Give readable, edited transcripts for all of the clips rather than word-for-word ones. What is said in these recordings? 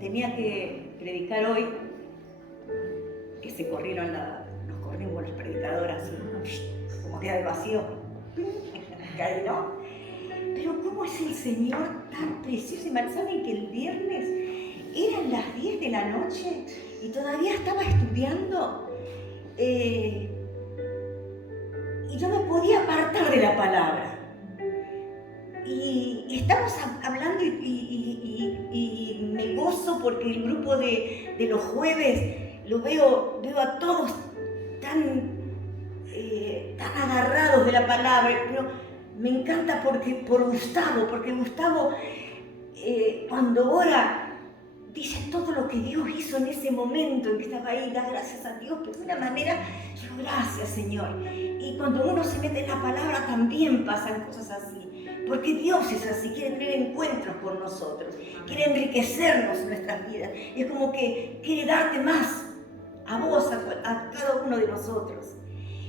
tenía que predicar hoy, que se corrieron nos corrimos las predicadoras, como queda el vacío, cae, ¿no? Pero cómo es el Señor tan precioso. ¿Saben que el viernes eran las 10 de la noche y todavía estaba estudiando? Y yo me podía apartar de la palabra. Y estamos hablando y me gozo porque el grupo de los jueves lo veo a todos tan agarrados de la palabra. Pero me encanta por Gustavo, porque Gustavo cuando ora dice todo lo que Dios hizo en ese momento en que estaba ahí, da gracias a Dios, pero de una manera, yo gracias Señor. Y cuando uno se mete en la palabra también pasan cosas así, porque Dios es así, quiere tener encuentros con nosotros, quiere enriquecernos en nuestras vidas, y es como que quiere darte más a vos, a cada uno de nosotros.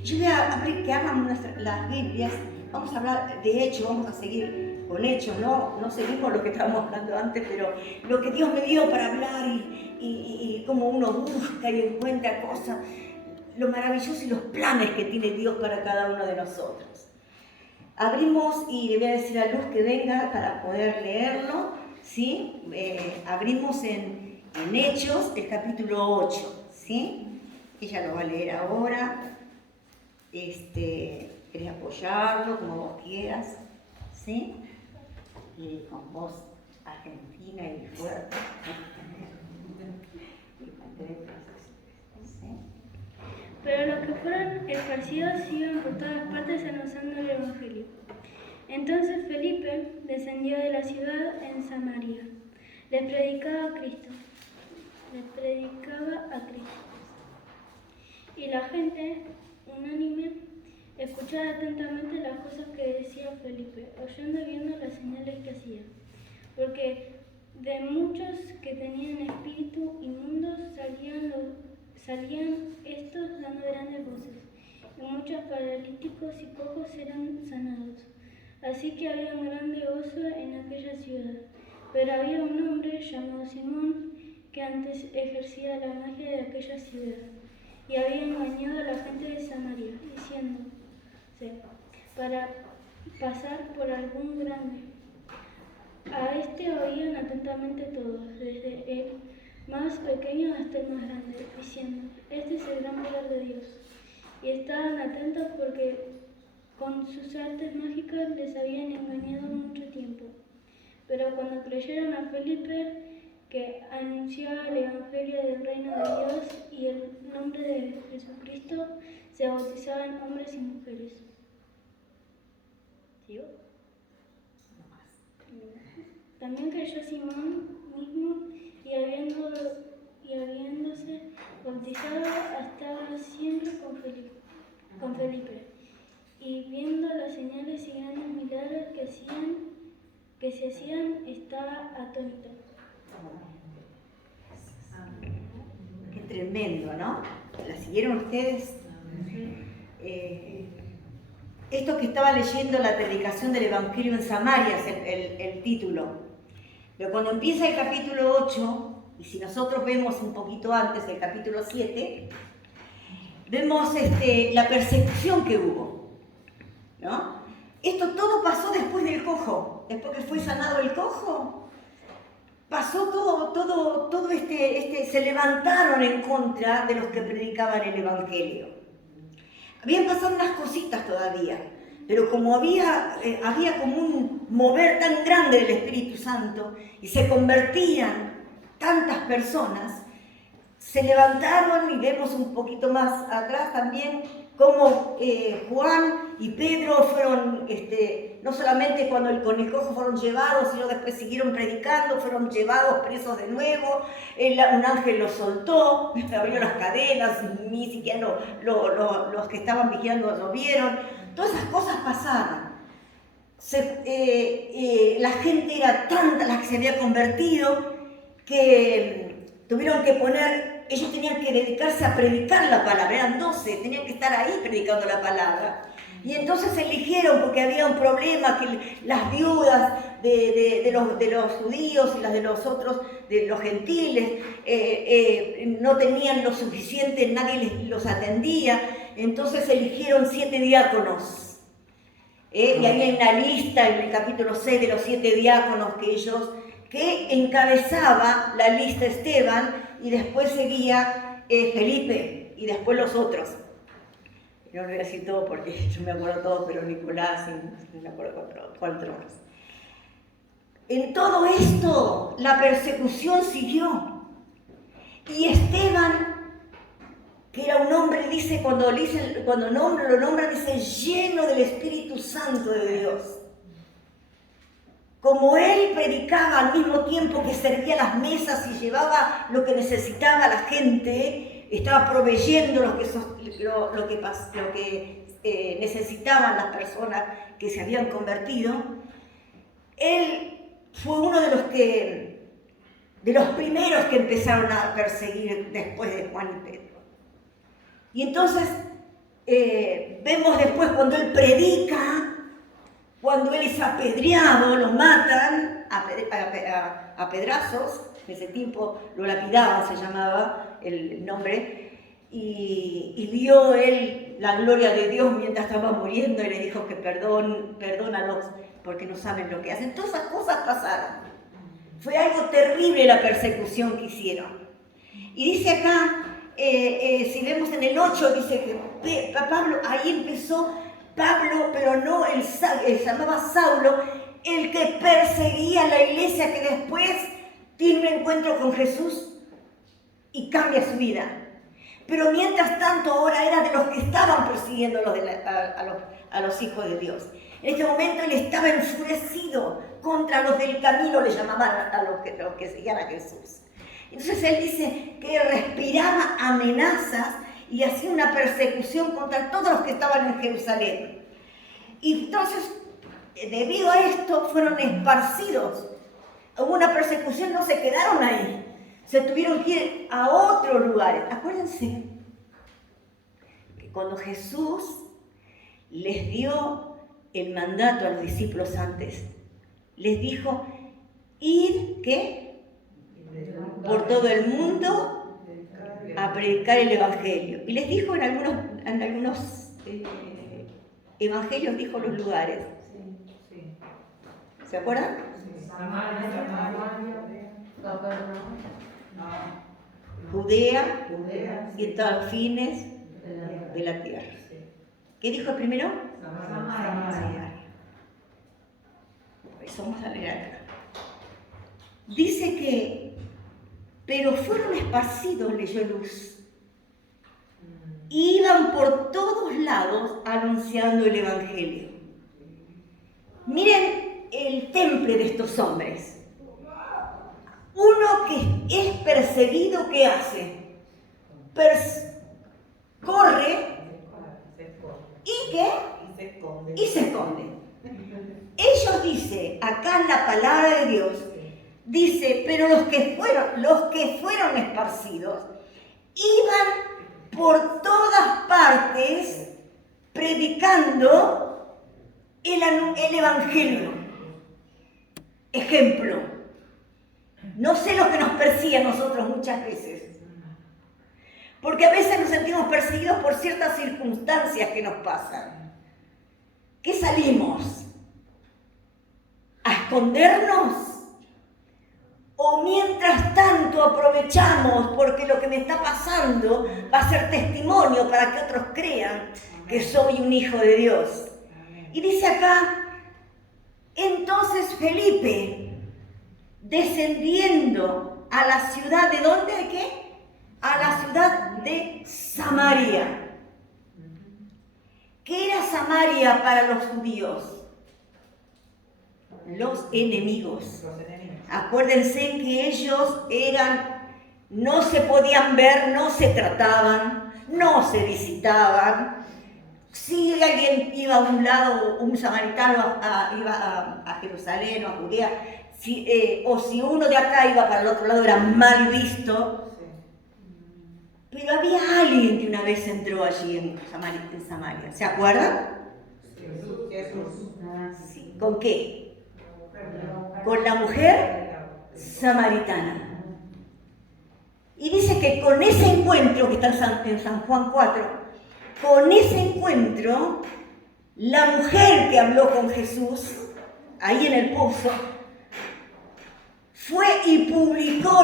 Yo voy a abrir, que abran las Biblias, vamos a hablar de Hechos, vamos a seguir con Hechos, no seguimos lo que estábamos hablando antes, pero lo que Dios me dio para hablar y cómo uno busca y encuentra cosas, lo maravilloso y los planes que tiene Dios para cada uno de nosotros. Abrimos y le voy a decir a Luz que venga para poder leerlo, ¿sí? Abrimos en Hechos, el capítulo 8, ¿sí? Ella lo va a leer ahora. Querés apoyarlo como vos quieras, ¿sí? Y con voz argentina y fuerte. ¿Sí? Pero los que fueron esparcidos iban por todas partes anunciando el Evangelio. Entonces Felipe descendió de la ciudad en Samaria. Les predicaba a Cristo. Y la gente, unánime, escuchaba atentamente las cosas que decía Felipe, oyendo y viendo las señales que hacía. Porque de muchos que tenían espíritu inmundos salían estos dando grandes voces, y muchos paralíticos y cojos eran sanados. Así que había un grande gozo en aquella ciudad. Pero había un hombre llamado Simón que antes ejercía la magia de aquella ciudad, y había engañado a la gente de Samaria, diciéndose, para pasar por algún grande. A este oían atentamente todos, desde el más pequeño hasta el más grande, diciendo, este es el gran poder de Dios. Y estaban atentos porque con sus artes mágicas les habían engañado mucho tiempo. Pero cuando creyeron a Felipe, que anunciaba el Evangelio del reino de Dios y el nombre de Jesucristo, se bautizaban hombres y mujeres. ¿Sigo? También creyó Simón mismo y habiéndose bautizado estaba siempre con Felipe. Y viendo las señales y grandes milagros que se hacían, estaba atónito. Qué tremendo, ¿no? ¿La siguieron ustedes? Esto que estaba leyendo, la predicación del Evangelio en Samaria, es el título. Pero cuando empieza el capítulo 8, y si nosotros vemos un poquito antes, el capítulo 7, vemos la persecución que hubo, ¿no? Esto todo pasó después del cojo, después que fue sanado el cojo. Pasó todo se levantaron en contra de los que predicaban el Evangelio. Habían pasado unas cositas todavía, pero como había como un mover tan grande del Espíritu Santo y se convertían tantas personas, se levantaron y vemos un poquito más atrás también cómo Juan y Pedro fueron, no solamente cuando con el cojo fueron llevados, sino después siguieron predicando, fueron llevados presos de nuevo, un ángel los soltó, abrió las cadenas, ni siquiera los que estaban vigilando lo vieron, todas esas cosas pasaron. La gente era tanta la que se había convertido que tuvieron que ellos tenían que dedicarse a predicar la palabra, eran 12, tenían que estar ahí predicando la palabra. Y entonces eligieron, porque había un problema, que las viudas de los judíos y las de los otros, de los gentiles, no tenían lo suficiente, nadie los atendía, entonces eligieron 7 diáconos. Y ahí hay una lista en el capítulo 6 de los 7 diáconos que encabezaba la lista Esteban, y después seguía Felipe, y después los otros. No lo voy a decir todo porque yo me acuerdo todo, pero Nicolás, no me acuerdo cuatro más. En todo esto, la persecución siguió. Y Esteban, que era un hombre, dice, cuando lo nombra, dice, lleno del Espíritu Santo de Dios. Como él predicaba al mismo tiempo que servía las mesas y llevaba lo que necesitaba la gente, estaba proveyendo lo que necesitaban las personas que se habían convertido, él fue uno de los primeros que empezaron a perseguir después de Juan y Pedro. Y entonces vemos después cuando él predica, cuando él es apedreado, lo matan a pedrazos, en ese tiempo lo lapidaban, se llamaba el nombre, y vio él la gloria de Dios mientras estaba muriendo y le dijo que perdónalos porque no saben lo que hacen. Todas esas cosas pasaron. Fue algo terrible la persecución que hicieron. Y dice acá, si vemos en el 8, dice que Pablo, ahí empezó Pablo, pero no se llamaba Saulo, el que perseguía a la iglesia, que después tiene un encuentro con Jesús y cambia su vida. Pero mientras tanto ahora era de los que estaban persiguiendo a los hijos de Dios. En este momento él estaba enfurecido contra los del camino, le llamaban a los que seguían a Jesús. Entonces él dice que respiraba amenazas y hacía una persecución contra todos los que estaban en Jerusalén. Y entonces, debido a esto, fueron esparcidos. Hubo una persecución, no se quedaron ahí. Se tuvieron que ir a otros lugares. Acuérdense que cuando Jesús les dio el mandato a los discípulos antes, les dijo, ir, ¿qué? Por todo el mundo a predicar el Evangelio. Y les dijo en algunos evangelios, dijo los lugares. ¿Se acuerdan? Judea y en todos los fines de la tierra. ¿Qué dijo primero? Samaria. Eso vamos a leer acá. Dice que, pero fueron esparcidos, leyó Luz. Iban por todos lados anunciando el Evangelio. Miren el temple de estos hombres. Uno que es perseguido, ¿qué hace? Corre. ¿Y qué? Y se esconde. Ellos dicen, acá en la palabra de Dios, dice, pero los que fueron esparcidos, iban por todas partes predicando el Evangelio. Ejemplo, no sé lo que nos persigue a nosotros muchas veces, porque a veces nos sentimos perseguidos por ciertas circunstancias que nos pasan. ¿Qué salimos? ¿A escondernos? ¿O mientras tanto aprovechamos porque lo que me está pasando va a ser testimonio para que otros crean que soy un hijo de Dios? Y dice acá, entonces Felipe, descendiendo a la ciudad, ¿de dónde? ¿De qué? A la ciudad de Samaria. ¿Qué era Samaria para los judíos? Los enemigos. Acuérdense que ellos no se podían ver, no se trataban, no se visitaban. Si alguien iba a un lado, un samaritano iba a Jerusalén o a Judea, o si uno de acá iba para el otro lado, era mal visto. Pero había alguien que una vez entró allí en Samaria. ¿Se acuerdan? Jesús. Sí. ¿Con qué? Con la mujer samaritana. Y dice que con ese encuentro, que está en San Juan 4, con ese encuentro, la mujer que habló con Jesús, ahí en el pozo, fue y publicó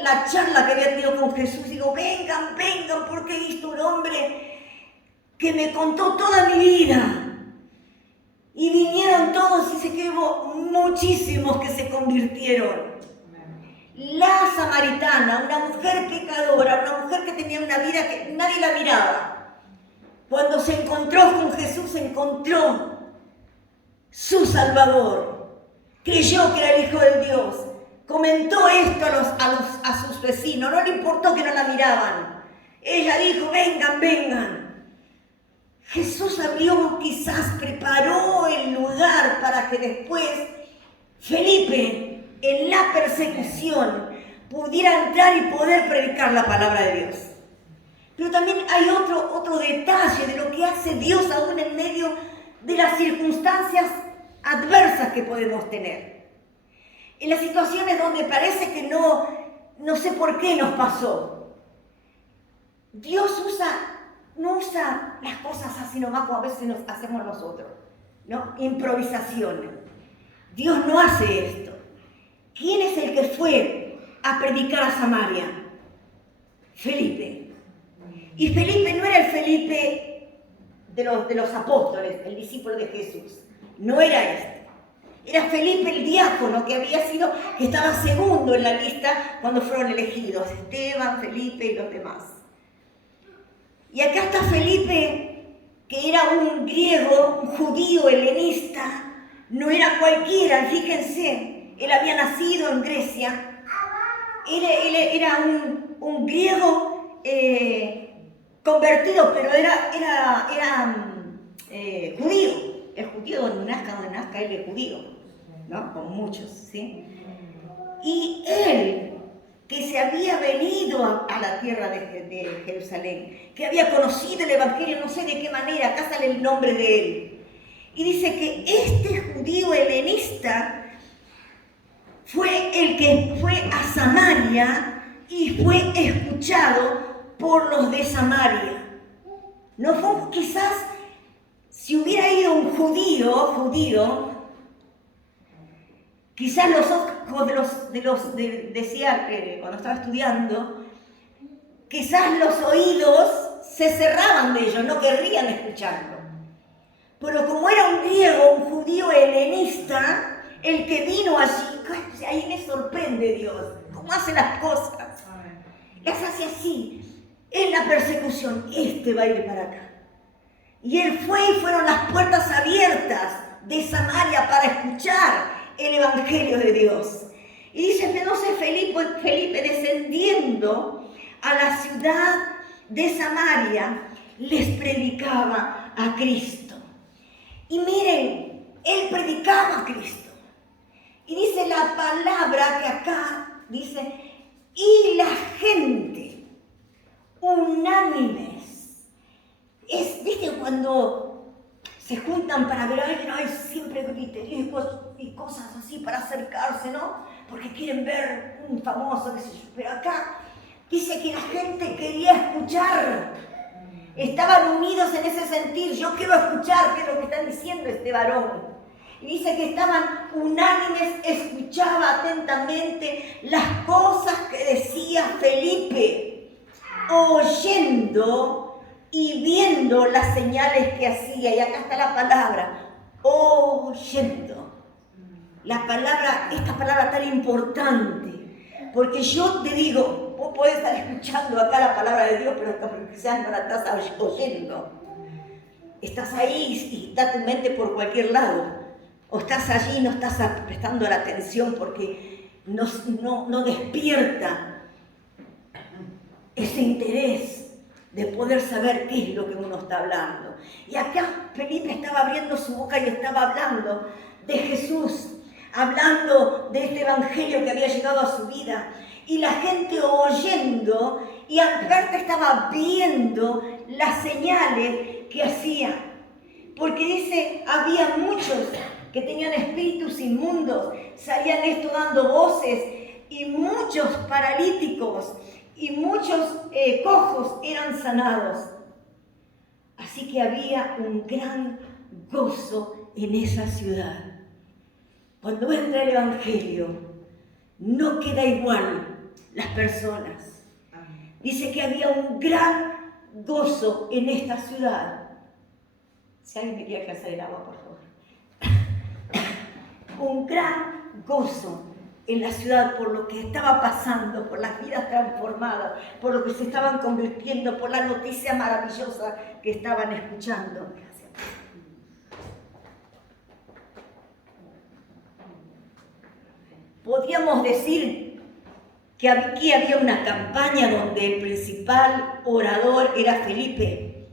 la charla que había tenido con Jesús. Digo, vengan, vengan, porque he visto un hombre que me contó toda mi vida. Y vinieron todos, y dice que hubo muchísimos que se convirtieron. La samaritana, una mujer pecadora, una mujer que tenía una vida que nadie la miraba. Cuando se encontró con Jesús, encontró su Salvador. Creyó que era el Hijo de Dios. Comentó esto a sus vecinos. No le importó que no la miraban. Ella dijo, vengan, vengan. Jesús abrió, quizás preparó el lugar para que después Felipe, en la persecución, pudiera entrar y poder predicar la palabra de Dios. Pero también hay otro detalle de lo que hace Dios aún en medio de las circunstancias adversas que podemos tener. En las situaciones donde parece que no sé por qué nos pasó. Dios no usa las cosas así nomás como a veces nos hacemos nosotros, ¿no? Improvisaciones. Dios no hace esto. ¿Quién es el que fue a predicar a Samaria? Felipe. Y Felipe no era el Felipe de los apóstoles, el discípulo de Jesús. No era este. Era Felipe el diácono que estaba segundo en la lista cuando fueron elegidos. Esteban, Felipe y los demás. Y acá está Felipe, que era un griego, un judío helenista. No era cualquiera, fíjense. Él había nacido en Grecia. Él era un griego convertido, pero era judío. El judío donde nazca, él es judío, ¿no? Con muchos, ¿sí? Y él, que se había venido a la tierra de Jerusalén, que había conocido el Evangelio, no sé de qué manera, acá sale el nombre de él. Y dice que este judío helenista fue el que fue a Samaria y fue escuchado por los de Samaria. No fue quizás, si hubiera ido un judío, quizás los ojos decía cuando estaba estudiando, quizás los oídos se cerraban de ellos, no querrían escucharlo. Pero como era un griego, un judío helenista, el que vino allí, ahí me sorprende Dios, cómo hace las cosas. Las hace así. En la persecución, este va a ir para acá. Y él fue y fueron las puertas abiertas de Samaria para escuchar el Evangelio de Dios. Y dice, entonces Felipe descendiendo a la ciudad de Samaria, les predicaba a Cristo. Y miren, él predicaba a Cristo. Y dice la palabra que acá dice, y la gente, unánimes. ¿Viste cuando se juntan para ver a alguien? Hay siempre griteríos y cosas así para acercarse, ¿no? Porque quieren ver un famoso, qué sé yo. Pero acá dice que la gente quería escuchar. Estaban unidos en ese sentir. Yo quiero escuchar qué es lo que está diciendo este varón. Y dice que estaban unánimes, escuchaba atentamente las cosas que decía Felipe, oyendo y viendo las señales que hacía. Y acá está la palabra, oyendo. Esta palabra tan importante, porque yo te digo, vos podés estar escuchando acá la palabra de Dios, pero quizás no la estás oyendo. Estás ahí y está tu mente por cualquier lado. O estás allí y no estás prestando la atención porque no despierta ese interés de poder saber qué es lo que uno está hablando. Y acá Felipe estaba abriendo su boca y estaba hablando de Jesús, hablando de este evangelio que había llegado a su vida. Y la gente oyendo, y aparte estaba viendo las señales que hacía. Porque dice, había muchos que tenían espíritus inmundos, salían esto dando voces, y muchos paralíticos y muchos cojos eran sanados. Así que había un gran gozo en esa ciudad. Cuando entra el Evangelio, no queda igual las personas. Dice que había un gran gozo en esta ciudad. Si alguien me quiere alcanzar el agua, por favor. Un gran gozo en la ciudad por lo que estaba pasando, por las vidas transformadas, por lo que se estaban convirtiendo, por la noticia maravillosa que estaban escuchando. Podríamos decir que aquí había una campaña donde el principal orador era Felipe,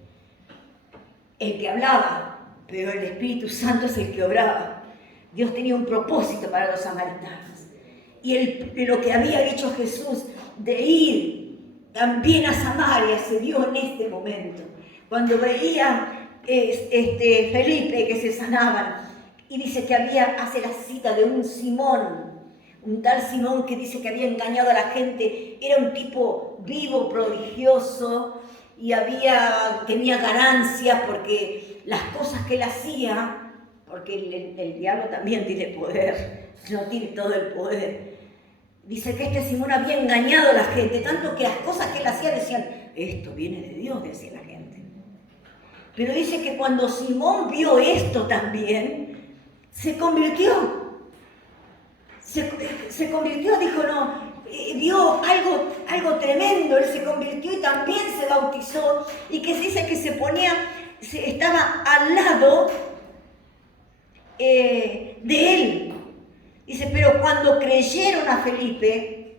el que hablaba, pero el Espíritu Santo es el que obraba. Dios tenía un propósito para los samaritanos. Y lo que había dicho Jesús de ir también a Samaria se dio en este momento. Cuando veía Felipe que se sanaban, y dice que hace la cita de un Simón, un tal Simón que dice que había engañado a la gente, era un tipo vivo, prodigioso, y tenía ganancias porque las cosas que él hacía, porque el diablo también tiene poder, no tiene todo el poder. Dice que este Simón había engañado a la gente, tanto que las cosas que él hacía decían, esto viene de Dios, decía la gente. Pero dice que cuando Simón vio esto también, se convirtió. Se convirtió, dijo, no, vio algo tremendo, él se convirtió y también se bautizó, y que se dice que estaba al lado de él. Dice, pero cuando creyeron a Felipe,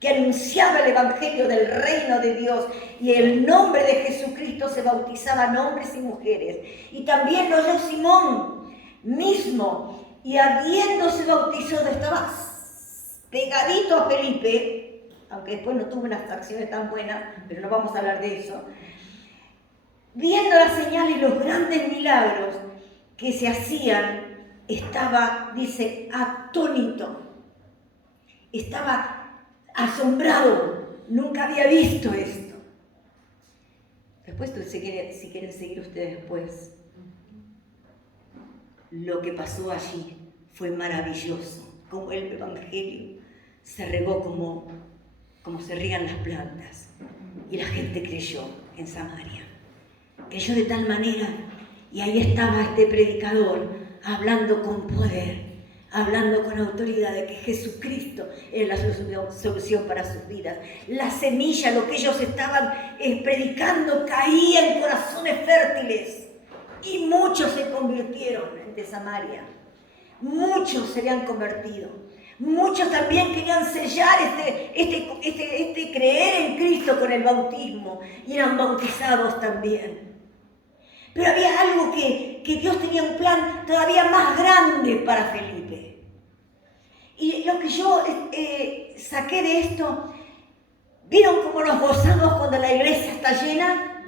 que anunciaba el evangelio del reino de Dios y el nombre de Jesucristo, se bautizaban hombres y mujeres. Y también lo oyó Simón mismo, y habiéndose bautizado, estaba pegadito a Felipe, aunque después no tuvo unas acciones tan buenas, pero no vamos a hablar de eso. Viendo las señales y los grandes milagros que se hacían, estaba, dice, atónito, estaba asombrado, nunca había visto esto. Después, si quieren seguir ustedes después, lo que pasó allí fue maravilloso, como el evangelio se regó como se riegan las plantas, y la gente creyó en Samaria, creyó de tal manera, y ahí estaba este predicador, hablando con poder, hablando con autoridad de que Jesucristo es la solución para sus vidas. La semilla, lo que ellos estaban predicando, caía en corazones fértiles, y muchos se convirtieron de Samaria. Muchos se habían convertido. Muchos también querían sellar este creer en Cristo con el bautismo, y eran bautizados también. Pero había algo que Dios tenía un plan todavía más grande para Felipe. Y lo que yo saqué de esto, ¿vieron cómo nos gozamos cuando la iglesia está llena?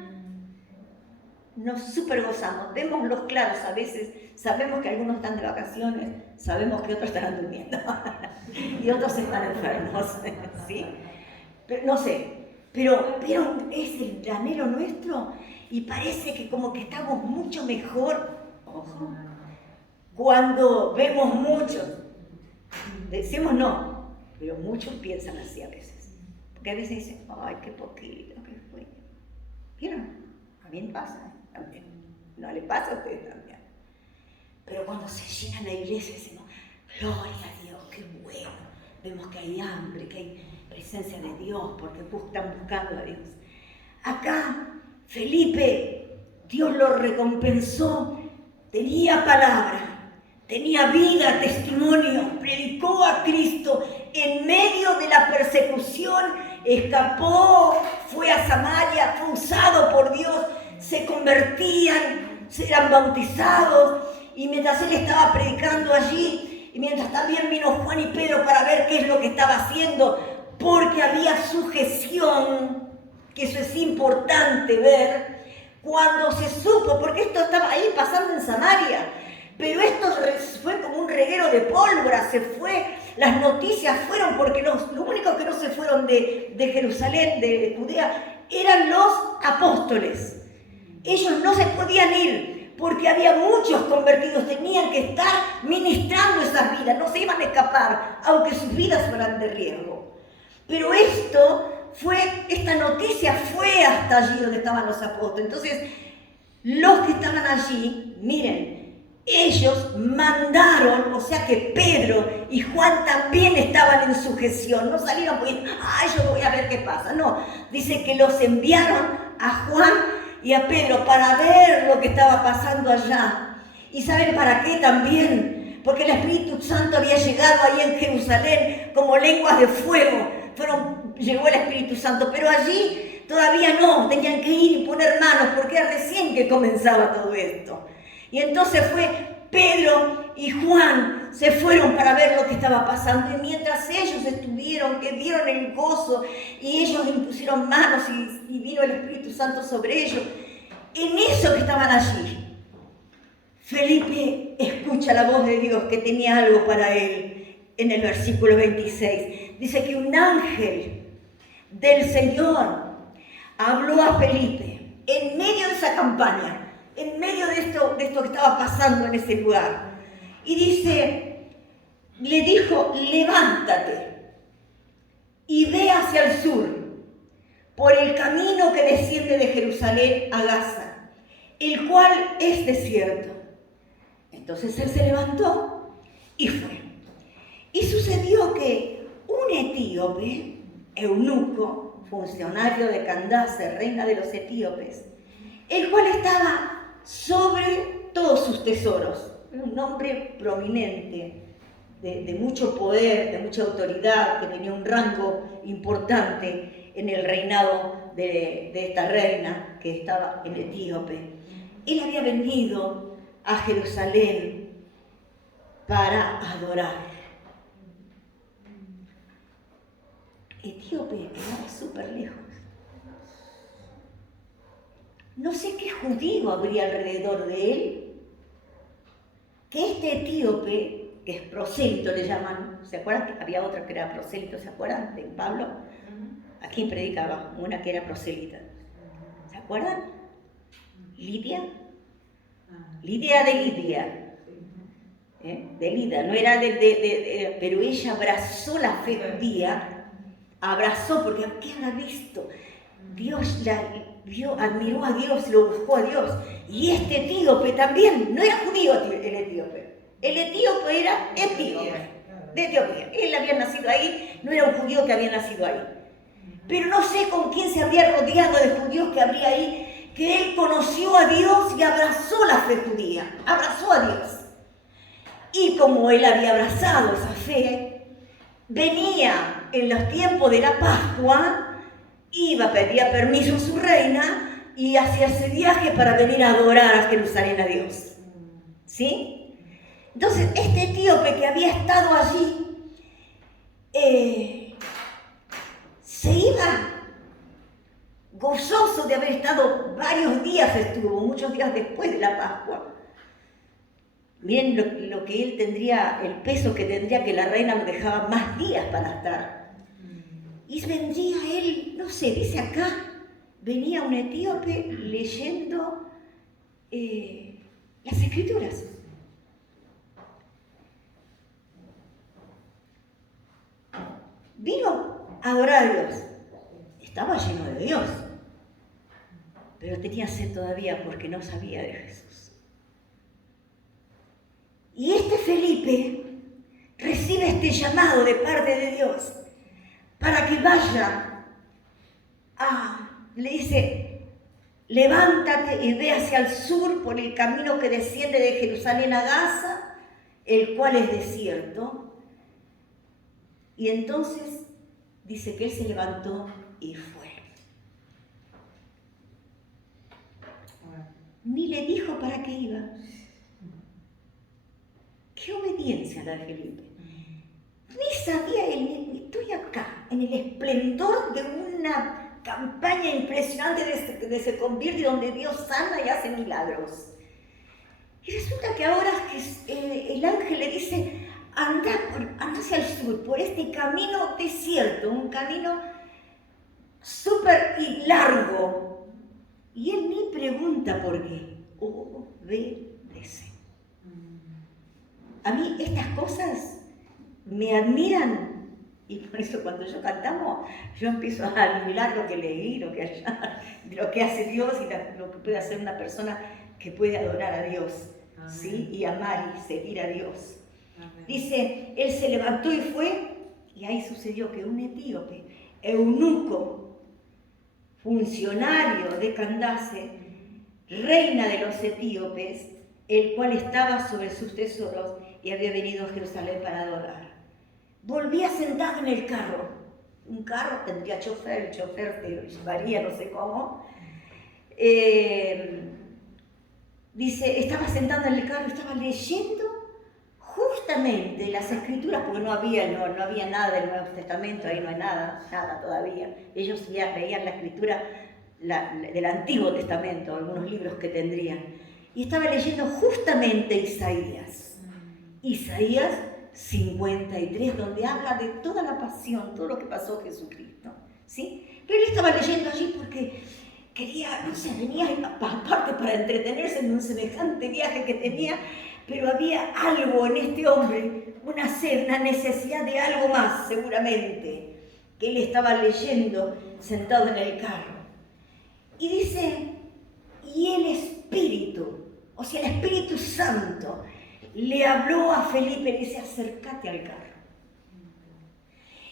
Nos súper gozamos, vemos los claros a veces, sabemos que algunos están de vacaciones, sabemos que otros estarán durmiendo y otros están enfermos, ¿sí? Pero, no sé, pero es el anhelo nuestro. Y parece que como que estamos mucho mejor, ojo, cuando vemos muchos. Decimos no, pero muchos piensan así a veces. Porque a veces dicen, ay, qué poquito, qué fue. ¿Vieron? A mí me pasa también. No le pasa a ustedes también. Pero cuando se llena la iglesia decimos, gloria a Dios, qué bueno. Vemos que hay hambre, que hay presencia de Dios, porque están buscando a Dios. Acá Felipe, Dios lo recompensó, tenía palabra, tenía vida, testimonio, predicó a Cristo en medio de la persecución, escapó, fue a Samaria, fue usado por Dios, se convertían, eran bautizados, y mientras él estaba predicando allí, y mientras también vino Juan y Pedro para ver qué es lo que estaba haciendo, porque había sujeción, que eso es importante ver, cuando se supo, porque esto estaba ahí pasando en Samaria, Pero esto fue como un reguero de pólvora, se fue, las noticias fueron, porque los únicos que no se fueron de Jerusalén, de Judea, eran los apóstoles. Ellos no se podían ir, porque había muchos convertidos, tenían que estar ministrando esas vidas, no se iban a escapar, aunque sus vidas fueran de riesgo. Pero esta noticia fue hasta allí donde estaban los apóstoles. Entonces, los que estaban allí, miren, ellos mandaron, o sea que Pedro y Juan también estaban en sujeción, no salieron porque, yo voy a ver qué pasa, no, dice que los enviaron a Juan y a Pedro para ver lo que estaba pasando allá. ¿Y saben para qué también? Porque el Espíritu Santo había llegado ahí en Jerusalén como lenguas de fuego, llegó el Espíritu Santo, pero allí todavía no, tenían que ir y poner manos, porque era recién que comenzaba todo esto. Y entonces Pedro y Juan se fueron para ver lo que estaba pasando, y mientras ellos estuvieron, que vieron el gozo, y ellos impusieron manos y vino el Espíritu Santo sobre ellos, en eso que estaban allí, Felipe escucha la voz de Dios que tenía algo para él en el versículo 26. Dice que un ángel del Señor habló a Felipe en medio de esa campaña, en medio de esto que estaba pasando en ese lugar. Y le dijo, levántate y ve hacia el sur, por el camino que desciende de Jerusalén a Gaza, el cual es desierto. Entonces él se levantó y fue. Y sucedió que un etíope, eunuco, funcionario de Candace, reina de los etíopes, el cual estaba sobre todos sus tesoros, un hombre prominente, de mucho poder, de mucha autoridad, que tenía un rango importante en el reinado de esta reina que estaba en Etíope. Él había venido a Jerusalén para adorar. Etíope quedaba súper lejos. No sé qué judío habría alrededor de él, que este etíope, que es prosélito le llaman, ¿se acuerdan? Había otra que era prosélito, ¿se acuerdan? De Pablo. Aquí predicaba una que era prosélita. ¿Se acuerdan? Lidia. Lidia de Lidia. De Lida, no era pero ella abrazó la fe judía, abrazó, porque ¿qué habrá visto? Dios la vio, admiró a Dios, lo buscó a Dios. Y este etíope también, no era judío el etíope. El etíope era etíope, de Etiopía. Él había nacido ahí, no era un judío que había nacido ahí. Pero no sé con quién se habría rodeado de judíos que habría ahí, que él conoció a Dios y abrazó la fe judía, abrazó a Dios. Y como él había abrazado esa fe, venía en los tiempos de la Pascua, pedía permiso a su reina y hacía ese viaje para venir a adorar a Jerusalén a Dios. ¿Sí? Entonces, este etíope que había estado allí, se iba gozoso de haber estado varios días, estuvo muchos días después de la Pascua. Miren lo que él tendría, el peso que tendría, que la reina lo dejaba más días para estar. Y vendría él, no sé, dice acá, venía un etíope leyendo las Escrituras. Vino a adorar a Dios. Estaba lleno de Dios, pero tenía sed todavía porque no sabía de Jesús. Y este Felipe recibe este llamado de parte de Dios para que vaya le dice, levántate y ve hacia el sur por el camino que desciende de Jerusalén a Gaza, el cual es desierto. Y entonces dice que él se levantó y fue. Ni le dijo para qué iba. Qué obediencia la de Felipe. Ni sabía él, estoy acá, en el esplendor de una campaña impresionante de se convierte, donde Dios sana y hace milagros. Y resulta que ahora el ángel le dice, anda hacia el sur, por este camino desierto, un camino súper y largo. Y él ni pregunta por qué, obedece. A mí estas cosas me admiran. Y por eso cuando yo cantamos, yo empiezo a admirar lo que leí, lo que hace Dios y lo que puede hacer una persona que puede adorar a Dios, ¿sí? Y amar y seguir a Dios. Amén. Dice, él se levantó y fue, y ahí sucedió que un etíope, eunuco, funcionario de Candace, reina de los etíopes, el cual estaba sobre sus tesoros y había venido a Jerusalén para adorar. Volvía sentado en el carro. Un carro tendría chofer, el chofer te lo llevaría, no sé cómo. Dice, estaba sentado en el carro, estaba leyendo justamente las escrituras, porque no había nada del Nuevo Testamento, ahí no hay nada todavía. Ellos ya veían la escritura del Antiguo Testamento, algunos libros que tendrían. Y estaba leyendo justamente Isaías 53, donde habla de toda la pasión, todo lo que pasó Jesucristo, ¿sí? Pero él estaba leyendo allí porque quería, no sé, venía aparte para entretenerse en un semejante viaje que tenía, pero había algo en este hombre, una sed, una necesidad de algo más, seguramente, que él estaba leyendo sentado en el carro. Y dice, y el Espíritu, o sea, el Espíritu Santo, le habló a Felipe, le dice, acércate al carro.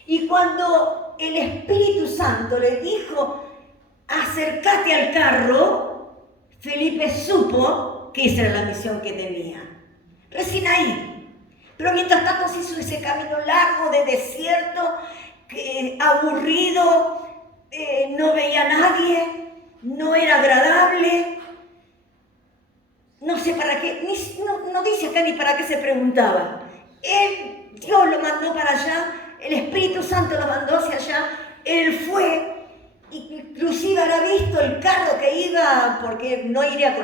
Y cuando el Espíritu Santo le dijo, acércate al carro, Felipe supo que esa era la misión que tenía. Recién ahí. Pero mientras tanto se hizo ese camino largo de desierto, aburrido, no veía a nadie, no era agradable. No sé para qué, no dice acá ni para qué se preguntaba. Dios lo mandó para allá, el Espíritu Santo lo mandó hacia allá, él fue, inclusive habrá visto el carro que iba, porque no iría,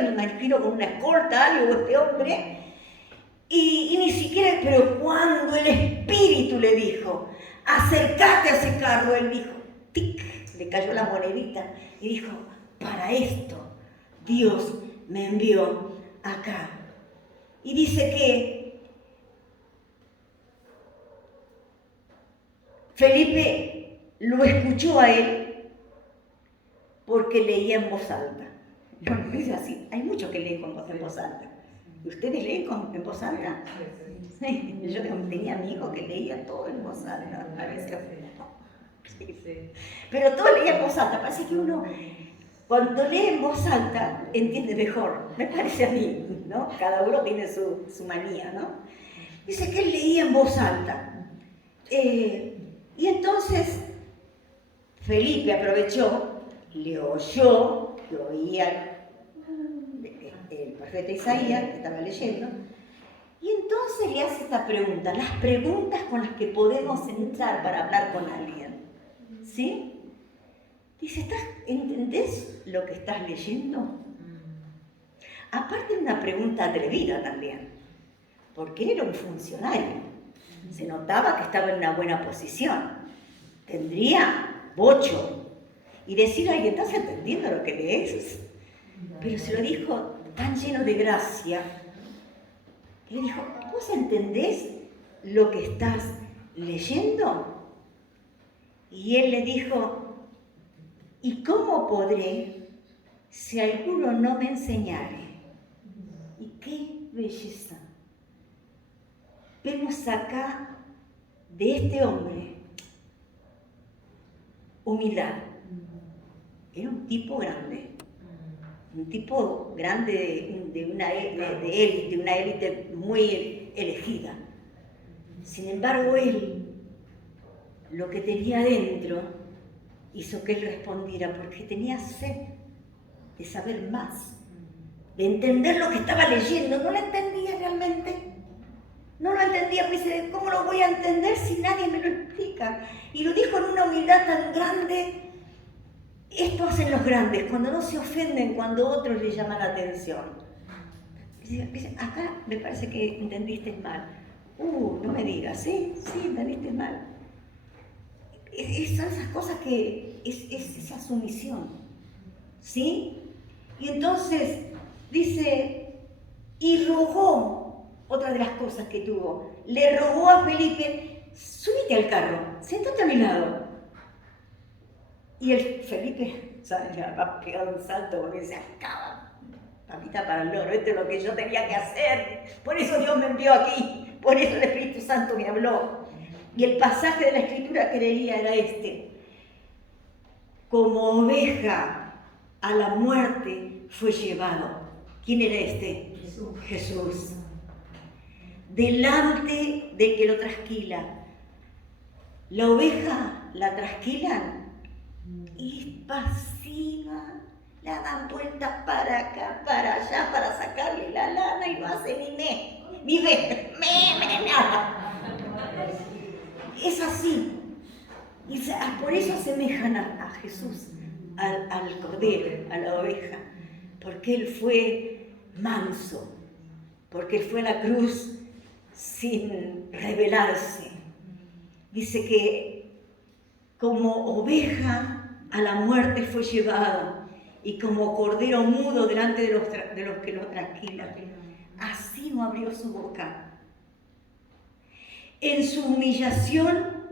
me imagino, con una escolta, algo, este hombre, y ni siquiera, pero cuando el Espíritu le dijo, acércate a ese carro, él dijo, tic, le cayó la monedita, y dijo, para esto, Dios me envió acá. Y dice que Felipe lo escuchó a él porque leía en voz alta. No, dice así, hay muchos que leen en voz alta. ¿Ustedes leen en voz alta? Sí. Yo tenía amigos que leían todo en voz alta. A veces. Sí. Pero todo leía en voz alta. Parece que uno, cuando lee en voz alta, entiende mejor. Me parece a mí, ¿no? Cada uno tiene su manía, ¿no? Dice que él leía en voz alta. Y entonces Felipe aprovechó, le oyó, que oía el profeta Isaías, que estaba leyendo, y entonces le hace esta pregunta, las preguntas con las que podemos entrar para hablar con alguien, ¿sí? Dice, ¿entendés lo que estás leyendo? Aparte de una pregunta atrevida también, porque él era un funcionario, se notaba que estaba en una buena posición, tendría bocho, y decir, ay, ¿estás entendiendo lo que lees? Pero se lo dijo tan lleno de gracia, que le dijo, ¿vos entendés lo que estás leyendo? Y él le dijo, ¿y cómo podré si alguno no me enseñare? Y qué belleza. Vemos acá de este hombre humildad. Era un tipo grande. Un tipo grande de una élite muy elegida. Sin embargo, él, lo que tenía adentro, hizo que él respondiera, porque tenía sed de saber más, de entender lo que estaba leyendo. No lo entendía realmente. No lo entendía, pues dice, ¿cómo lo voy a entender si nadie me lo explica? Y lo dijo en una humildad tan grande. Esto hacen los grandes, cuando no se ofenden, cuando otros les llaman la atención. Dice, acá me parece que entendiste mal. No me digas, sí, entendiste mal. Son esas cosas que es esa sumisión, ¿sí? Y entonces dice, y rogó, otra de las cosas que tuvo, le rogó a Felipe, subite al carro, siéntate a mi lado. Y el Felipe, ya va pegado un salto porque se acaba, papita para el loro, esto es lo que yo tenía que hacer, por eso Dios me envió aquí, por eso el Espíritu Santo me habló. Y el pasaje de la Escritura que leía era este: como oveja a la muerte fue llevado. ¿Quién era este? Jesús. Delante del que lo trasquila. La oveja la trasquilan y es pasiva. La dan vuelta para acá, para allá, para sacarle la lana y no hace ni ve, nada. Es así. Y por eso asemejan a Jesús, al cordero, a la oveja, porque Él fue manso, porque Él fue a la cruz sin rebelarse. Dice que como oveja a la muerte fue llevado y como cordero mudo delante de los que lo trasquilan. Así no abrió su boca. En su humillación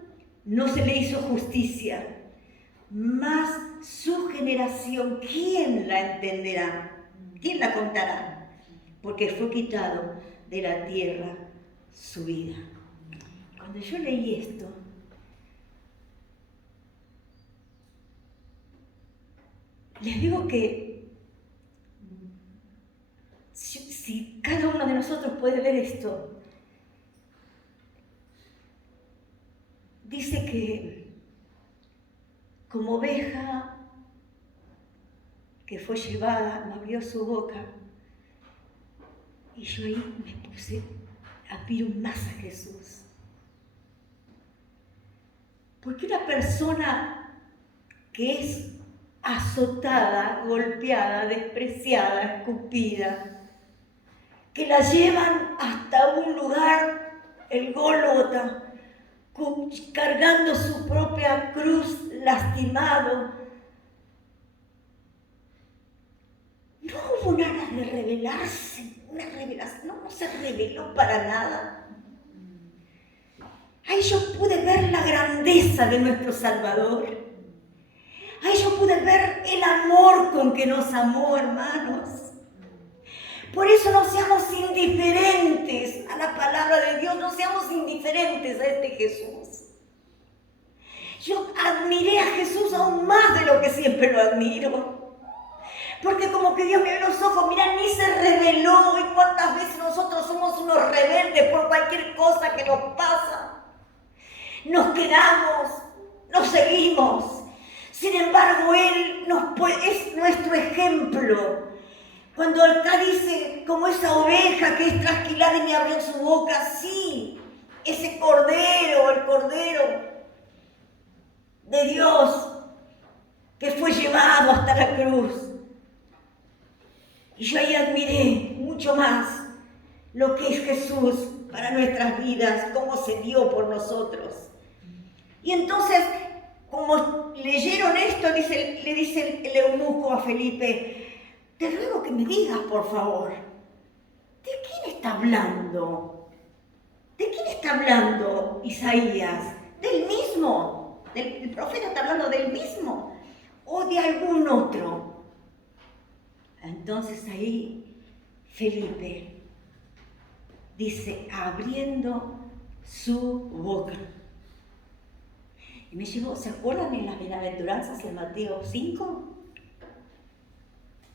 no se le hizo justicia, mas su generación, ¿quién la entenderá? ¿Quién la contará? Porque fue quitado de la tierra su vida. Cuando yo leí esto, les digo que si cada uno de nosotros puede ver esto, dice que como oveja que fue llevada, no abrió su boca, y yo ahí me puse, admiro más a Jesús. Porque una persona que es azotada, golpeada, despreciada, escupida, que la llevan hasta un lugar, el Gólgota, cargando su propia cruz, lastimado. No hubo ganas de rebelarse, una revelación, no se rebeló para nada. Ahí yo pude ver la grandeza de nuestro Salvador. Ahí yo pude ver el amor con que nos amó, hermanos. Por eso no seamos indiferentes a la palabra de Dios, no seamos indiferentes a este Jesús. Yo admiré a Jesús aún más de lo que siempre lo admiro. Porque como que Dios me abrió los ojos, mira, ni se rebeló. Y cuántas veces nosotros somos unos rebeldes por cualquier cosa que nos pasa. Nos quedamos, nos seguimos. Sin embargo, Él es nuestro ejemplo. Cuando acá dice, como esa oveja que es trasquilada y me abrió su boca, sí, ese cordero, el cordero de Dios que fue llevado hasta la cruz. Y yo ahí admiré mucho más lo que es Jesús para nuestras vidas, cómo se dio por nosotros. Y entonces, como leyeron esto, le dice el eunuco a Felipe, te ruego que me digas, por favor, ¿de quién está hablando? ¿De quién está hablando Isaías? ¿Del mismo? ¿El profeta está hablando del mismo? ¿O de algún otro? Entonces ahí Felipe dice, abriendo su boca. Y me llegó, ¿se acuerdan en las bienaventuranzas en Mateo 5?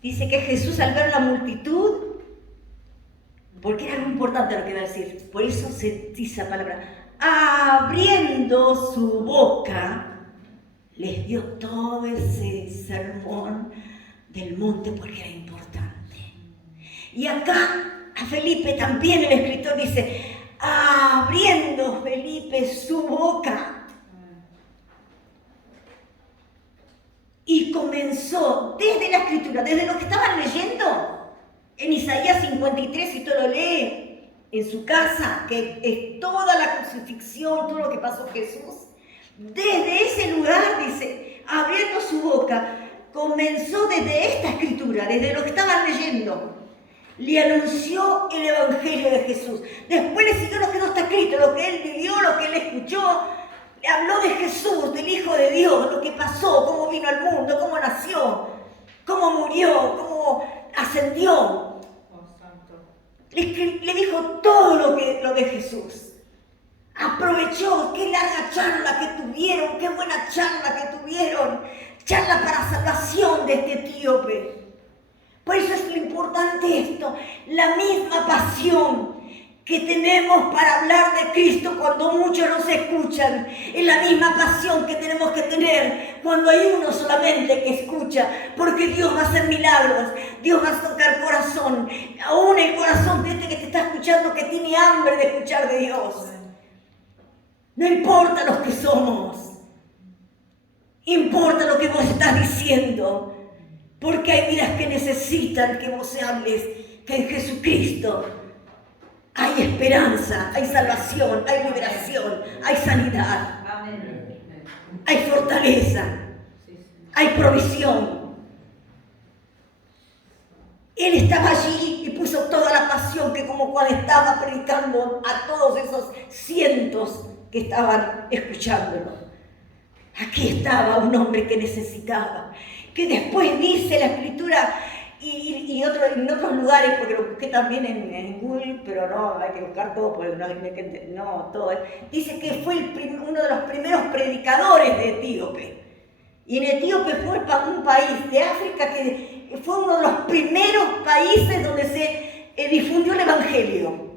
Dice que Jesús, al ver la multitud, porque era algo importante lo que iba a decir, por eso se dice la palabra, abriendo su boca, les dio todo ese sermón del monte porque era importante. Y acá a Felipe también el escritor dice, abriendo Felipe su boca. Y comenzó desde la escritura, desde lo que estaban leyendo, En Isaías 53, si usted lo lee en su casa, que es toda la crucifixión, todo lo que pasó Jesús, desde ese lugar, dice, abriendo su boca, comenzó desde esta escritura, desde lo que estaban leyendo, le anunció el Evangelio de Jesús. Después le siguió lo que no está escrito, lo que él vivió, lo que él escuchó. Le habló de Jesús, del Hijo de Dios, lo que pasó, cómo vino al mundo, cómo nació, cómo murió, cómo ascendió. Le dijo todo lo de Jesús. Aprovechó, qué larga charla que tuvieron, qué buena charla que tuvieron. Charla para salvación de este etíope. Por eso es lo importante esto, la misma pasión que tenemos para hablar de Cristo cuando muchos nos escuchan, es la misma pasión que tenemos que tener cuando hay uno solamente que escucha, porque Dios va a hacer milagros, Dios va a tocar corazón, aún el corazón de este que te está escuchando, que tiene hambre de escuchar de Dios. No importa los que somos, importa lo que vos estás diciendo, porque hay vidas que necesitan que vos hables, que en Jesucristo hay esperanza, hay salvación, hay liberación, hay sanidad, hay fortaleza, hay provisión. Él estaba allí y puso toda la pasión que como cuando estaba predicando a todos esos cientos que estaban escuchándolo. Aquí estaba un hombre que necesitaba, que después dice la Escritura y en otros lugares, porque lo busqué también en Google, pero no, hay que buscar todo, porque no todo. Dice que fue uno de los primeros predicadores de Etíope. Y en Etíope fue un país de África que fue uno de los primeros países donde se difundió el Evangelio.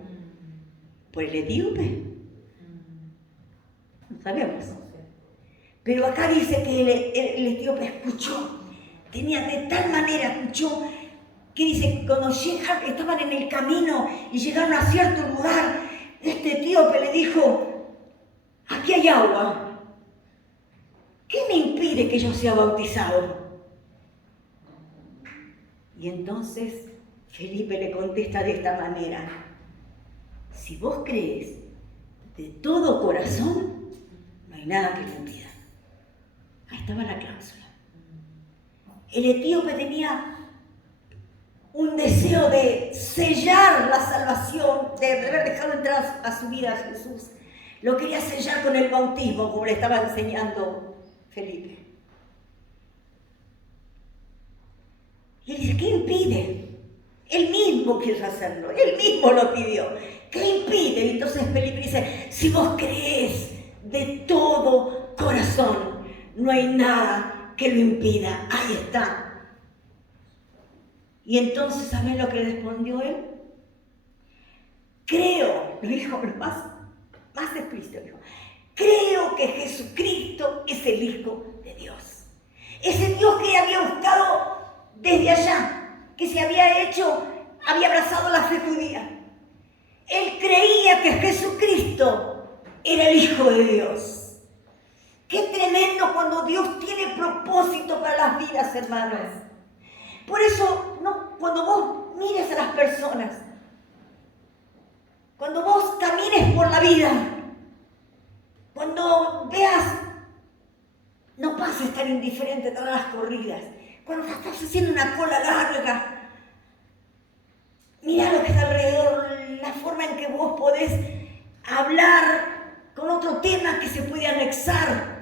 ¿Por el etíope? No sabemos. Pero acá dice que el etíope escuchó. De tal manera escuchó que dice, cuando estaban en el camino y llegaron a cierto lugar, este etíope le dijo, aquí hay agua. ¿Qué me impide que yo sea bautizado? Y entonces Felipe le contesta de esta manera, si vos crees de todo corazón, no hay nada que lo impida. Ahí estaba la cláusula. El etíope tenía un deseo de sellar la salvación, de haber dejado entrar a su vida a Jesús. Lo quería sellar con el bautismo, como le estaba enseñando Felipe. Y él dice, ¿qué impide? Él mismo quiso hacerlo, él mismo lo pidió. ¿Qué impide? Y entonces Felipe dice, si vos creés de todo corazón, no hay nada que lo impida. Ahí está. Y entonces, ¿saben lo que respondió él? Creo, lo dijo más explícito, dijo, creo que Jesucristo es el Hijo de Dios. Ese Dios que había buscado desde allá, que se había abrazado la fe judía. Él creía que Jesucristo era el Hijo de Dios. Qué tremendo cuando Dios tiene propósito para las vidas, hermanos. Por eso, cuando vos mires a las personas, cuando vos camines por la vida, cuando veas, no pases a estar indiferente a todas las corridas. Cuando estás haciendo una cola larga, mira lo que está alrededor, la forma en que vos podés hablar con otro tema que se puede anexar.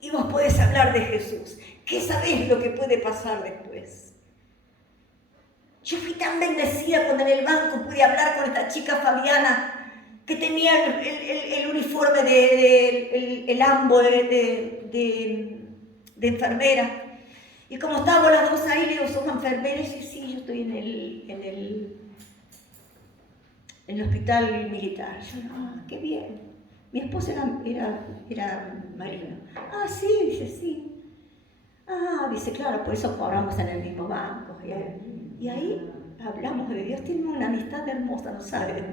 Y vos podés hablar de Jesús. ¿Qué sabés lo que puede pasar después? Yo fui tan bendecida cuando en el banco pude hablar con esta chica Fabiana, que tenía el uniforme el ambo de enfermera. Y como estábamos las dos ahí, le digo, ¿sos enfermera? Y sí, yo estoy en el hospital militar. Yo, qué bien. Mi esposo era marino. Ah, sí, dice, sí. Ah, dice, claro, por eso cobramos en el mismo banco. Y ahí hablamos de Dios, tenemos una amistad hermosa, no saben.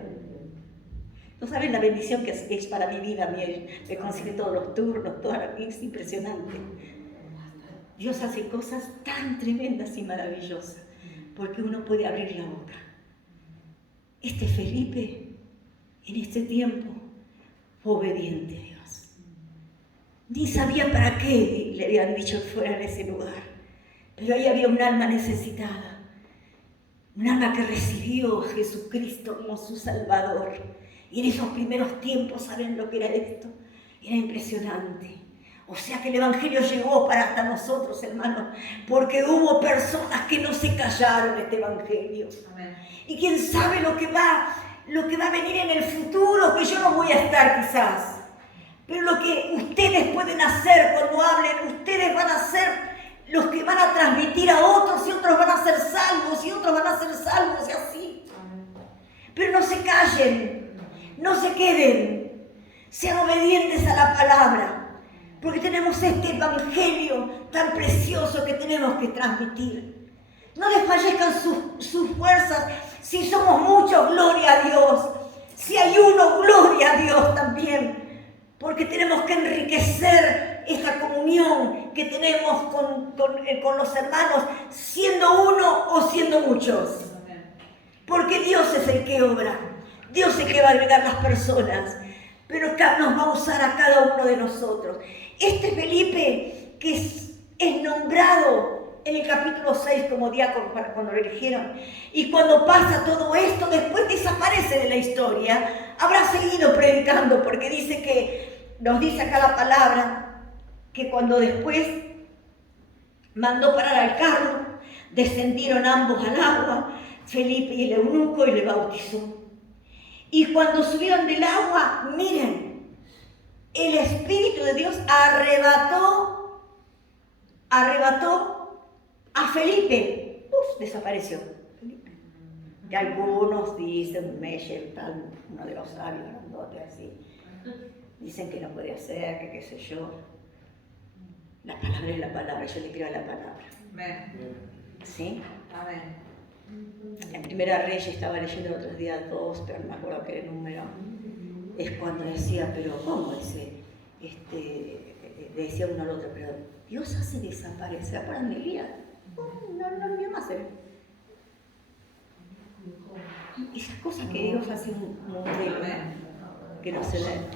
No saben la bendición que es para mi vida. Me consigue todos los turnos, es impresionante. Dios hace cosas tan tremendas y maravillosas. porque uno puede abrir la boca. Este Felipe, en este tiempo, fue obediente a Dios. Ni sabía para qué le habían dicho que fuera en ese lugar, pero ahí había un alma necesitada, un alma que recibió a Jesucristo como su Salvador. Y en esos primeros tiempos, ¿saben lo que era esto? Era impresionante. O sea que el Evangelio llegó para hasta nosotros, hermanos, porque hubo personas que no se callaron este Evangelio. Amén. Y quién sabe lo que va a venir en el futuro, que yo no voy a estar quizás. Pero lo que ustedes pueden hacer cuando hablen, ustedes van a ser los que van a transmitir a otros, y otros van a ser salvos, y otros van a ser salvos, y así. Pero no se callen, no se queden, sean obedientes a la palabra. Porque tenemos este Evangelio tan precioso que tenemos que transmitir. No desfallezcan sus fuerzas. Si somos muchos, gloria a Dios. Si hay uno, gloria a Dios también. Porque tenemos que enriquecer esta comunión que tenemos con los hermanos, siendo uno o siendo muchos. Porque Dios es el que obra. Dios es el que va a agregar las personas. Pero nos va a usar a cada uno de nosotros. Este Felipe, que es nombrado en el capítulo 6 como diácono cuando lo eligieron, y cuando pasa todo esto, después desaparece de la historia, habrá seguido predicando, porque nos dice acá la palabra, que cuando después mandó parar al carro, descendieron ambos al agua, Felipe y el eunuco, y le bautizó. Y cuando subieron del agua, miren, el Espíritu de Dios arrebató a Felipe. Desapareció. Y algunos dicen, Meyer, tal, uno de los sabios, grandote, así. Dicen que no puede ser, que qué sé yo. La palabra es la palabra, yo le creo a la palabra. ¿Sí? Amén. En Primera Reyes estaba leyendo el otro día 2, pero no me acuerdo qué número. Es cuando decía, pero ¿cómo dice? Decía uno al otro, pero Dios hace desaparecer para Elías. No vio más él. Esas cosas que Dios hace un modelo que no se ven.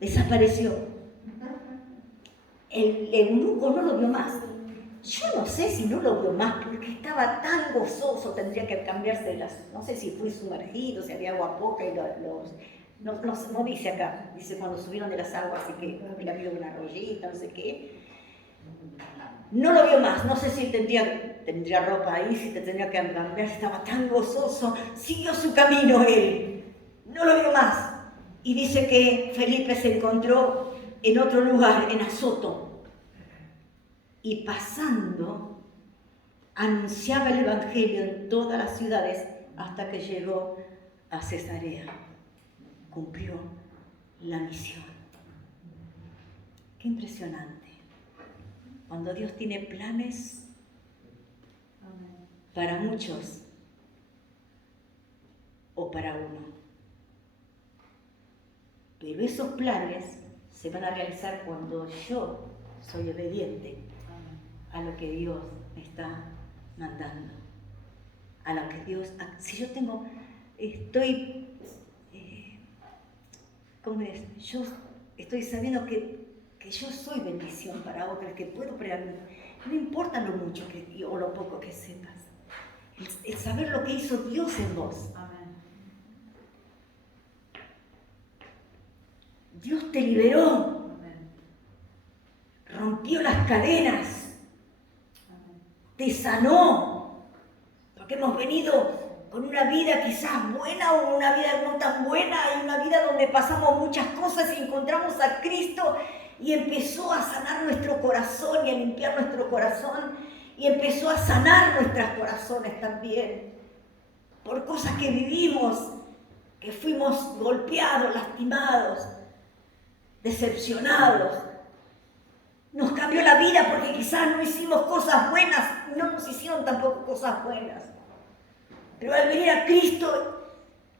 Desapareció. El eunuco no lo vio más. Yo no sé si no lo vio más porque estaba tan gozoso, tendría que cambiarse no sé si fue sumergido, si había agua poca y no dice acá, dice cuando subieron de las aguas, así que había habido una arroyita, no sé qué. No lo vio más, no sé si tendría ropa ahí, si te tendría que cambiar, estaba tan gozoso, siguió su camino él, no lo vio más. Y dice que Felipe se encontró en otro lugar, en Azoto, y pasando, anunciaba el Evangelio en todas las ciudades hasta que llegó a Cesarea. Cumplió la misión. Qué impresionante. Cuando Dios tiene planes para muchos o para uno. Pero esos planes se van a realizar cuando yo soy obediente a lo que Dios me está mandando. A lo que Dios... Si yo yo estoy sabiendo que yo soy bendición para otros, que puedo pregar. No importa lo mucho o lo poco que sepas. El saber lo que hizo Dios en vos. Amén. Dios te liberó. Amén. Rompió las cadenas. Amén. Te sanó. Porque hemos venido con una vida quizás buena o una vida no tan buena, y una vida donde pasamos muchas cosas y encontramos a Cristo y empezó a sanar nuestro corazón y a limpiar nuestro corazón y empezó a sanar nuestros corazones también por cosas que vivimos, que fuimos golpeados, lastimados, decepcionados. Nos cambió la vida porque quizás no hicimos cosas buenas, no nos hicieron tampoco cosas buenas. Pero al venir a Cristo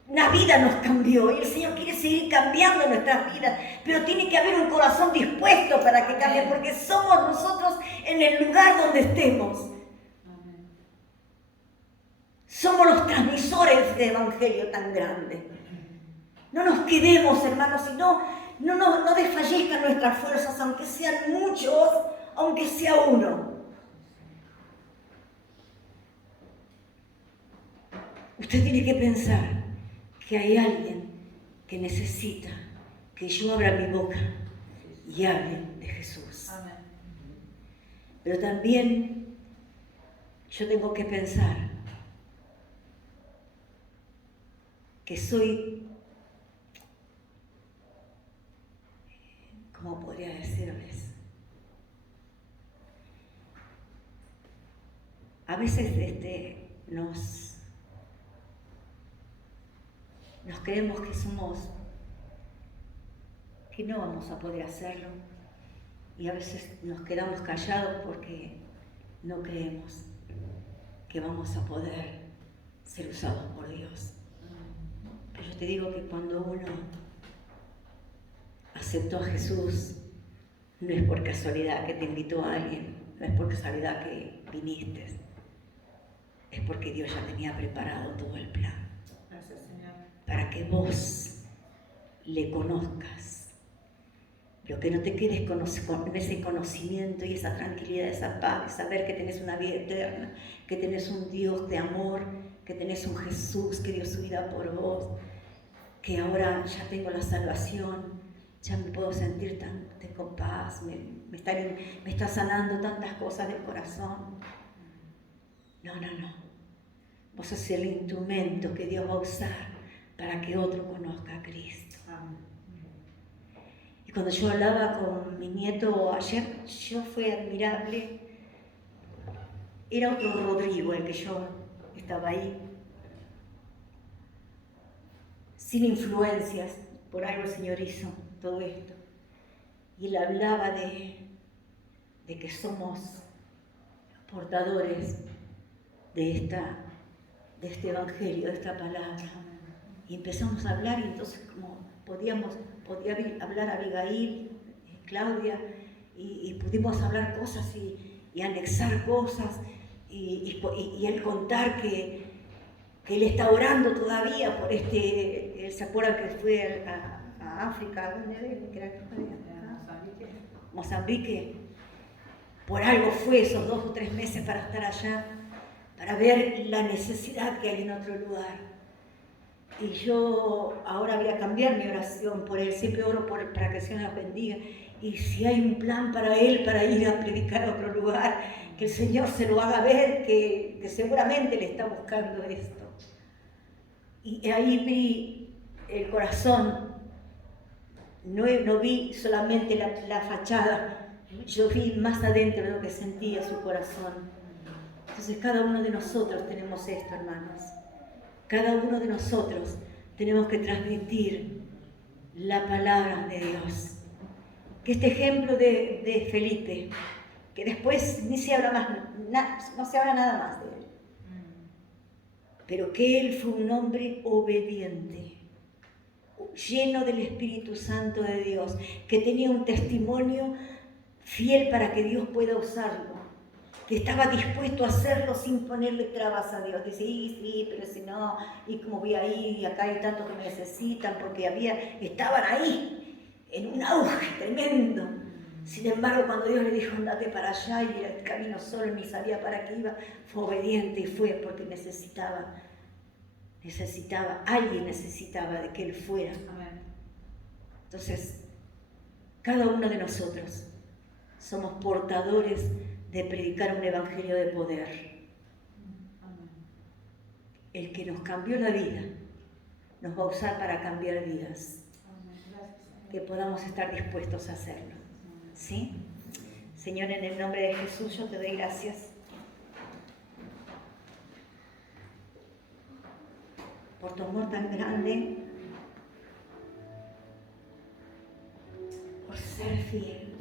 una vida nos cambió y el Señor quiere seguir cambiando nuestras vidas, pero tiene que haber un corazón dispuesto para que cambie, porque somos nosotros en el lugar donde estemos. Somos los transmisores de evangelio tan grande. No nos quedemos, hermanos, y no desfallezcan nuestras fuerzas, aunque sean muchos, aunque sea uno. Usted tiene que pensar que hay alguien que necesita que yo abra mi boca y hable de Jesús. Amén. Pero también yo tengo que pensar que soy, ¿cómo podría decirles? A veces nos creemos que no vamos a poder hacerlo, y a veces nos quedamos callados porque no creemos que vamos a poder ser usados por Dios. Pero yo te digo que cuando uno aceptó a Jesús, no es por casualidad que te invitó a alguien, no es por casualidad que viniste, es porque Dios ya tenía preparado todo el plan. Gracias, Señor. Para que vos le conozcas. Lo que no te quedes con ese conocimiento y esa tranquilidad, esa paz, de saber que tenés una vida eterna, que tenés un Dios de amor, que tenés un Jesús que dio su vida por vos, que ahora ya tengo la salvación, ya me puedo sentir tengo paz, me está sanando tantas cosas del corazón. No. Vos sos el instrumento que Dios va a usar para que otro conozca a Cristo. Amén. Y cuando yo hablaba con mi nieto ayer, fue admirable. Era otro Rodrigo el que yo estaba ahí. Sin influencias, por algo el Señor hizo todo esto. Y él hablaba de que somos portadores de este evangelio, de esta palabra. Y empezamos a hablar, y entonces como podía hablar Abigail, Claudia, y pudimos hablar cosas y anexar cosas, y él contar que él está orando todavía por él se acuerda que fue a África, ¿dónde era? Mozambique. Por algo fue esos 2 o 3 meses para estar allá, para ver la necesidad que hay en otro lugar. Y yo ahora voy a cambiar mi oración por él, siempre oro para que el Señor nos bendiga. Y si hay un plan para él, para ir a predicar a otro lugar, que el Señor se lo haga ver, que seguramente le está buscando esto. Y ahí vi el corazón, no vi solamente la fachada, yo vi más adentro de lo que sentía su corazón. Entonces cada uno de nosotros tenemos esto, hermanos. Cada uno de nosotros tenemos que transmitir la palabra de Dios. Que este ejemplo de Felipe, que después ni se habla más, no se habla nada más de él, pero que él fue un hombre obediente, lleno del Espíritu Santo de Dios, que tenía un testimonio fiel para que Dios pueda usarlo, que estaba dispuesto a hacerlo sin ponerle trabas a Dios. Dice, sí, pero si no, y como voy ahí, y acá hay tantos que me necesitan, porque estaban ahí, en un auge tremendo. Sin embargo, cuando Dios le dijo, andate para allá, y era el camino solo, ni sabía para qué iba, fue obediente y fue porque alguien necesitaba de que él fuera. Amén. Entonces, cada uno de nosotros somos portadores de predicar un evangelio de poder. Amén. El que nos cambió la vida nos va a usar para cambiar vidas. Amén. Que podamos estar dispuestos a hacerlo. ¿Sí? Señor, en el nombre de Jesús yo te doy gracias por tu amor tan grande, por ser fiel.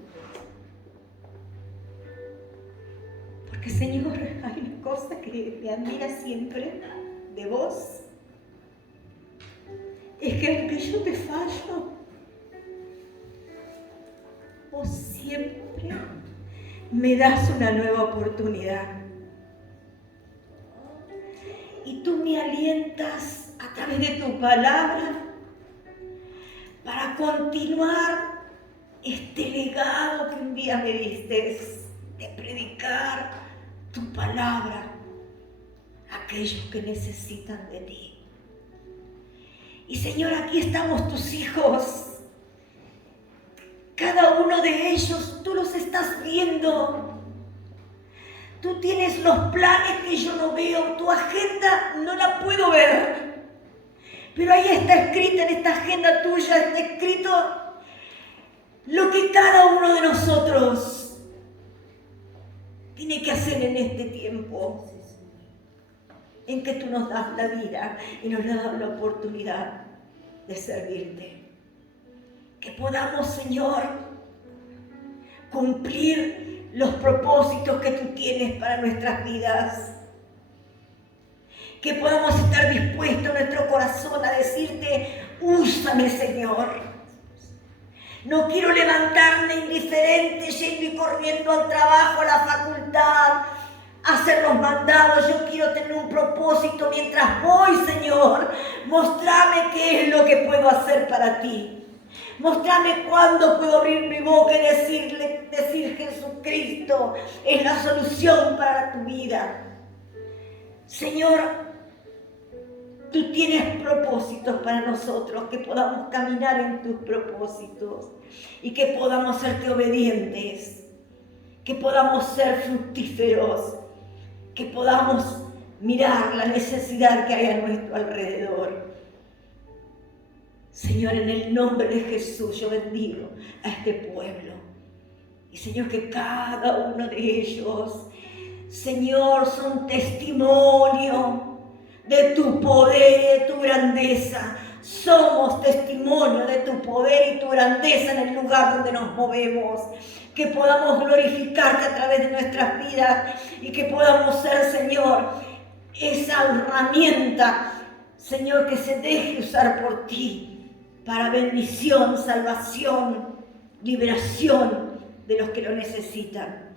Porque, Señor, hay una cosa que me admira siempre de vos, es que aunque yo te fallo, vos siempre me das una nueva oportunidad. Y tú me alientas a través de tu palabra para continuar este legado que un día me diste, de predicar tu palabra a aquellos que necesitan de ti. Y Señor, aquí estamos tus hijos. Cada uno de ellos, tú los estás viendo. Tú tienes los planes que yo no veo, tu agenda no la puedo ver. Pero ahí está escrito, en esta agenda tuya, está escrito lo que cada uno de nosotros tiene que hacer en este tiempo en que tú nos das la vida y nos das la oportunidad de servirte. Que podamos, Señor, cumplir los propósitos que tú tienes para nuestras vidas. Que podamos estar dispuestos, nuestro corazón, a decirte, úsame, Señor. No quiero levantarme indiferente, yendo y corriendo al trabajo, a la facultad, a hacer los mandados. Yo quiero tener un propósito mientras voy, Señor. Mostrame qué es lo que puedo hacer para ti. Mostrame cuándo puedo abrir mi boca y decir Jesucristo es la solución para tu vida. Señor, tú tienes propósitos para nosotros, que podamos caminar en tus propósitos y que podamos serte obedientes, que podamos ser fructíferos, que podamos mirar la necesidad que hay a nuestro alrededor. Señor, en el nombre de Jesús yo bendigo a este pueblo. Y Señor, que cada uno de ellos, Señor, son testimonio de tu poder y de tu grandeza. Somos testimonio de tu poder y tu grandeza en el lugar donde nos movemos. Que podamos glorificarte a través de nuestras vidas y que podamos ser, Señor, esa herramienta, Señor, que se deje usar por ti para bendición, salvación, liberación de los que lo necesitan.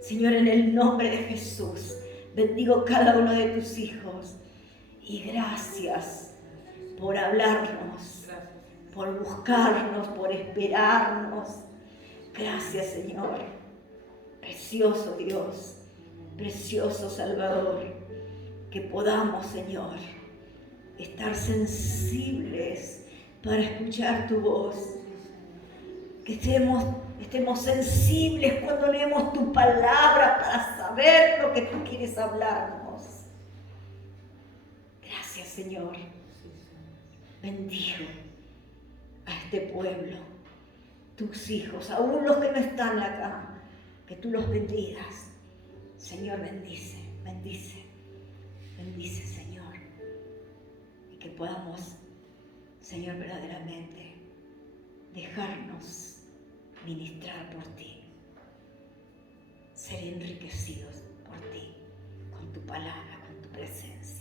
Señor, en el nombre de Jesús, bendigo cada uno de tus hijos y gracias por hablarnos, por buscarnos, por esperarnos. Gracias, Señor. Precioso Dios, precioso Salvador, que podamos, Señor, estar sensibles para escuchar tu voz, que estemos sensibles cuando leemos tu palabra para saber lo que tú quieres hablarnos. Gracias, Señor. Bendigo a este pueblo, tus hijos, aún los que no están acá, que tú los bendigas. Señor, bendice, bendice, bendice, Señor. Y que podamos, Señor, verdaderamente dejarnos ministrar por ti, ser enriquecidos por ti, con tu palabra, con tu presencia.